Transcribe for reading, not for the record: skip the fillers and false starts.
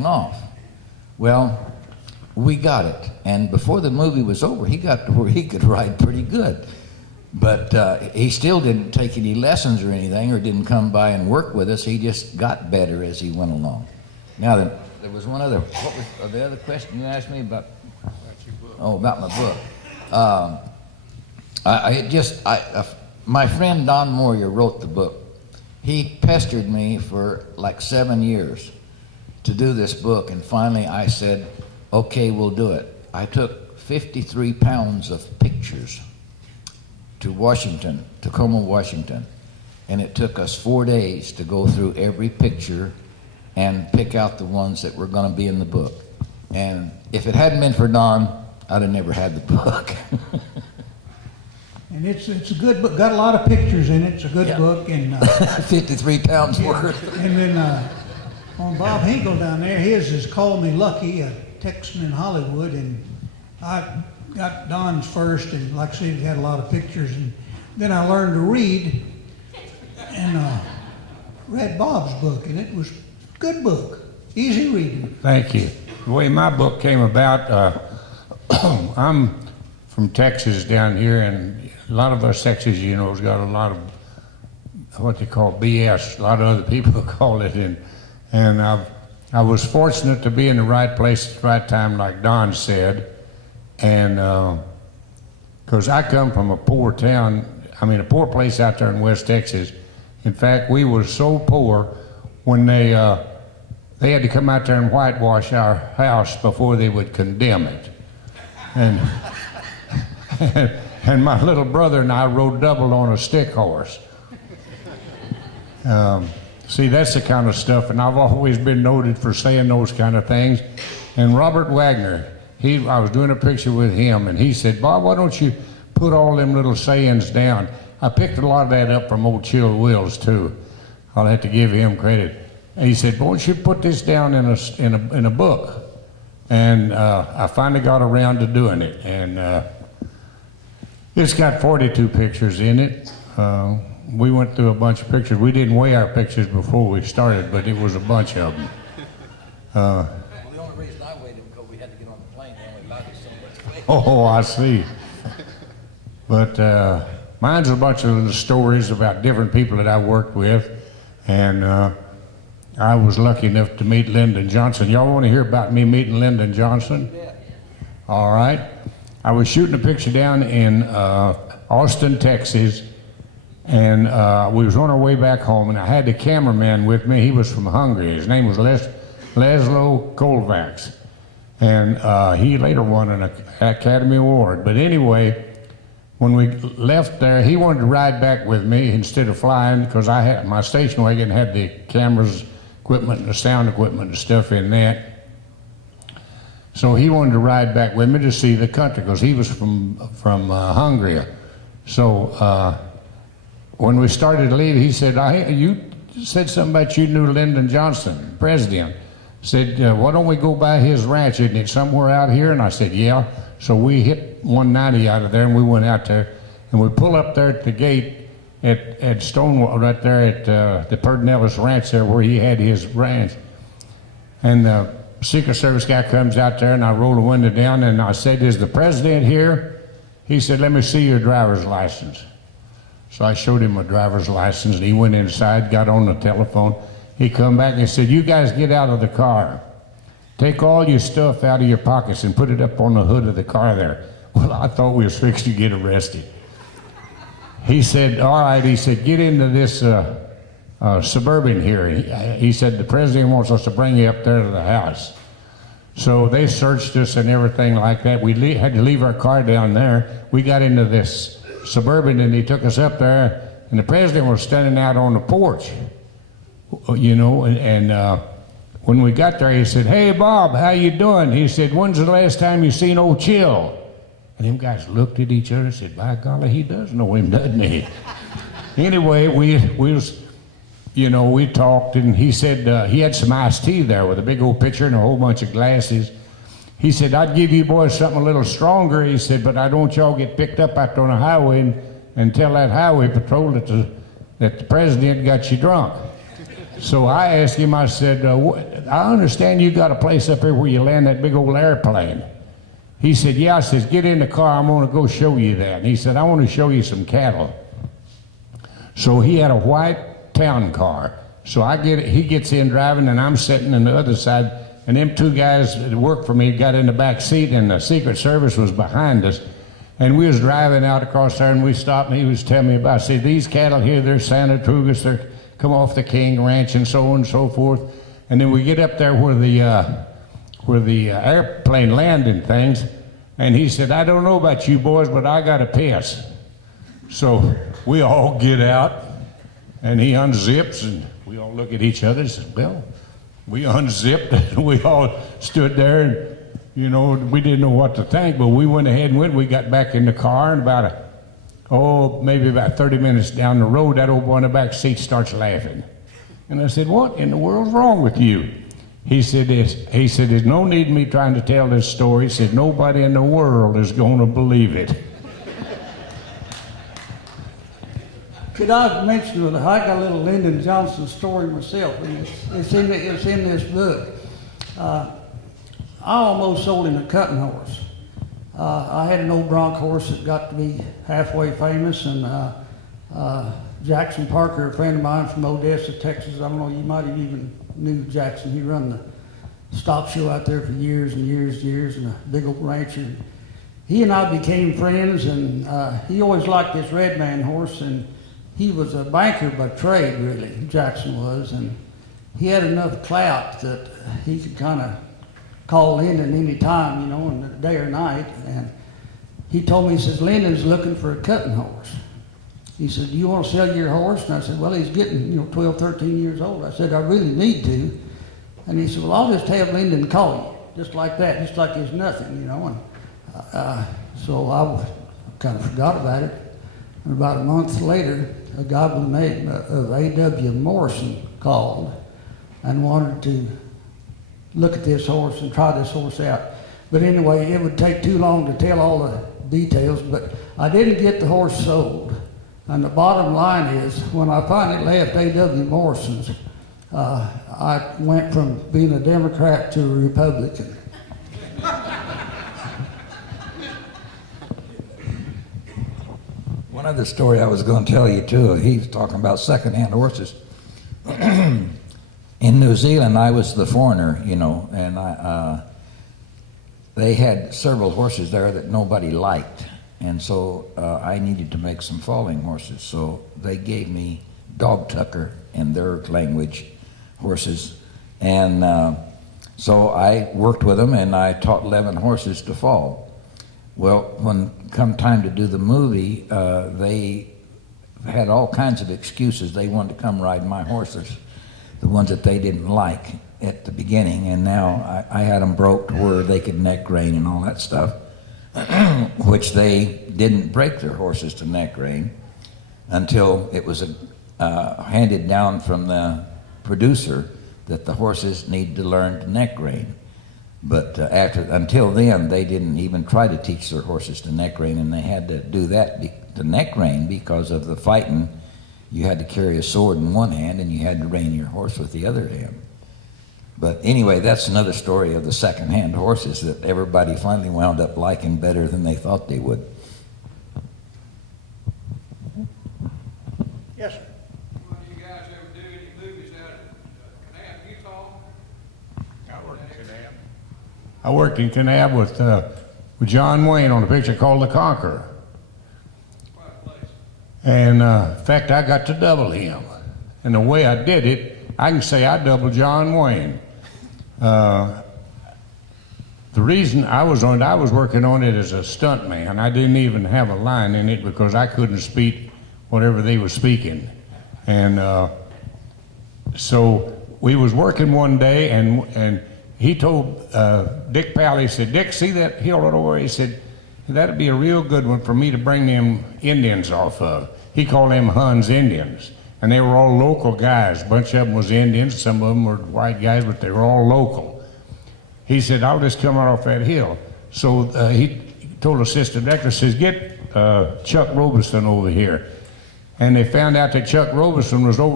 off. Well, we got it, and before the movie was over, he got to where he could ride pretty good. But he still didn't take any lessons or anything, or didn't come by and work with us. He just got better as he went along. Now, there was one other. What was the other question you asked me about? Oh, about my book. My friend Don Moyer wrote the book. He pestered me for like 7 years to do this book, and finally I said, okay, we'll do it. I took 53 pounds of pictures to Washington, Tacoma, Washington, and it took us 4 days to go through every picture and pick out the ones that were going to be in the book. And if it hadn't been for Don, I'd have never had the book. And it's a good book. Got a lot of pictures in it. It's a good book. And 53 pounds worth. And then on Bob Hinkle down there, his is Call Me Lucky, a Texan in Hollywood, and I got Don's first, and like I said, he had a lot of pictures. And then I learned to read, and read Bob's book, and it was a good book, easy reading. Thank you. The way my book came about, I'm from Texas down here, and a lot of us Texas, has got a lot of what they call BS. A lot of other people call it, and I was fortunate to be in the right place at the right time, like Don said, and because I come from a poor town, a poor place out there in West Texas. In fact, we were so poor when they had to come out there and whitewash our house before they would condemn it, and. And my little brother and I rode double on a stick horse. See, that's the kind of stuff, and I've always been noted for saying those kind of things. And Robert Wagner, I was doing a picture with him, and he said, Bob, why don't you put all them little sayings down? I picked a lot of that up from old Chill Wills, too. I'll have to give him credit. And he said, why don't you put this down in a book? And I finally got around to doing it. And it's got 42 pictures in it. We went through a bunch of pictures. We didn't weigh our pictures before we started, but it was a bunch of them. Well, the only reason I waited because we had to get on the plane and we luggage so much weight. Oh, I see. But mine's a bunch of little stories about different people that I worked with, and I was lucky enough to meet Lyndon Johnson. Y'all want to hear about me meeting Lyndon Johnson? Yeah. All right. I was shooting a picture down in Austin, Texas, and we was on our way back home, and I had the cameraman with me. He was from Hungary. His name was Laszlo Kovacs, and he later won an Academy Award. But anyway, when we left there, he wanted to ride back with me instead of flying, because I had my station wagon had the cameras, equipment, and the sound equipment and stuff in that. So he wanted to ride back with me to see the country, because he was from Hungary. So when we started to leave, he said, you said something about you knew Lyndon Johnson, president. Said, why don't we go by his ranch? Isn't it somewhere out here? And I said, yeah. So we hit 190 out of there, and we went out there, and we pull up there at the gate at Stonewall, right there at the Perdinellis Ranch there where he had his ranch. And Secret Service guy comes out there, and I roll the window down, and I said, is the president here? He said, let me see your driver's license. So I showed him my driver's license, and he went inside, got on the telephone. He come back and said, you guys get out of the car. Take all your stuff out of your pockets and put it up on the hood of the car there. Well, I thought we was fixed to get arrested. He said, all right, he said, get into this Suburban here. He said, the president wants us to bring you up there to the house. So they searched us and everything like that. We had to leave our car down there. We got into this Suburban, and he took us up there, and the president was standing out on the porch, and when we got there, he said, hey, Bob, how you doing? He said, when's the last time you seen old Chill? And them guys looked at each other and said, by golly, he does know him, doesn't he? Anyway, we talked, and he said he had some iced tea there with a big old pitcher and a whole bunch of glasses. He said, I'd give you boys something a little stronger. He said, but I don't want y'all get picked up out on the highway and tell that highway patrol that the president got you drunk. So I asked him, I said, I understand you got a place up here where you land that big old airplane. He said, yeah. I says, get in the car. I'm going to go show you that. And he said, I want to show you some cattle. So he had a white town car. So he gets in driving, and I'm sitting on the other side. And them two guys that worked for me got in the back seat, and the Secret Service was behind us. And we was driving out across there, and we stopped, and he was telling me about, see, these cattle here, they're Santa Trugas, they're come off the King Ranch and so on and so forth. And then we get up there where the airplane landing things, and he said, I don't know about you boys, but I got to piss. So we all get out, and he unzips, and we all look at each other and said, well, we unzipped, and we all stood there, and you know, we didn't know what to think, but we went ahead and went. We got back in the car, and maybe about 30 minutes down the road, that old boy in the back seat starts laughing. And I said, what in the world's wrong with you? He said, there's no need in me trying to tell this story. He said, nobody in the world is going to believe it. Could I mention that I got a little Lyndon Johnson story myself, and it's in this book. I almost sold him a cutting horse. I had an old bronc horse that got to be halfway famous, and Jackson Parker, a friend of mine from Odessa, Texas, I don't know, you might have even knew Jackson. He run the stock show out there for years and years, and a big old rancher. He and I became friends, and he always liked this Red Man horse, and he was a banker by trade, really, Jackson was, and he had enough clout that he could kind of call Lyndon any time, you know, in the day or night. And he told me, he says, Lyndon's looking for a cutting horse. He said, do you want to sell your horse? And I said, well, he's getting, 12, 13 years old. I said, I really need to. And he said, well, I'll just have Lyndon call you, just like that, just like there's nothing, And so I kind of forgot about it. And about a month later, a guy by the name of A.W. Morrison called and wanted to look at this horse and try this horse out. But anyway, it would take too long to tell all the details, but I didn't get the horse sold. And the bottom line is, when I finally left A.W. Morrison's, I went from being a Democrat to a Republican. One other story I was going to tell you too, he's talking about second-hand horses. In New Zealand, I was the foreigner, and they had several horses there that nobody liked. And so I needed to make some falling horses. So they gave me dog tucker in their language horses. And so I worked with them, and I taught 11 horses to fall. Well, when come time to do the movie, they had all kinds of excuses. They wanted to come ride my horses, the ones that they didn't like at the beginning, and now I had them broke to where they could neck rein and all that stuff, which they didn't break their horses to neck rein until it was handed down from the producer that the horses need to learn to neck rein. But until then, they didn't even try to teach their horses to neck rein, and they had to do that to neck rein because of the fighting. You had to carry a sword in one hand, and you had to rein your horse with the other hand. But anyway, that's another story of the second-hand horses that everybody finally wound up liking better than they thought they would. Yes, sir. Well, do you guys ever do any movies out at Kanab, Utah? I worked in Kanab with John Wayne on a picture called The Conqueror. Quite a place. And in fact, I got to double him. And the way I did it, I can say I doubled John Wayne. The reason I was on it, I was working on it as a stuntman. I didn't even have a line in it because I couldn't speak whatever they were speaking. And so we was working one day, and he told Dick Pally, he said, Dick, see that hill right over there? He said, that'd be a real good one for me to bring them Indians off of. He called them Huns Indians. And they were all local guys. A bunch of them was Indians, some of them were white guys, but they were all local. He said, I'll just come right off that hill. So he told assistant director, says, get Chuck Robeson over here. And they found out that Chuck Robeson was over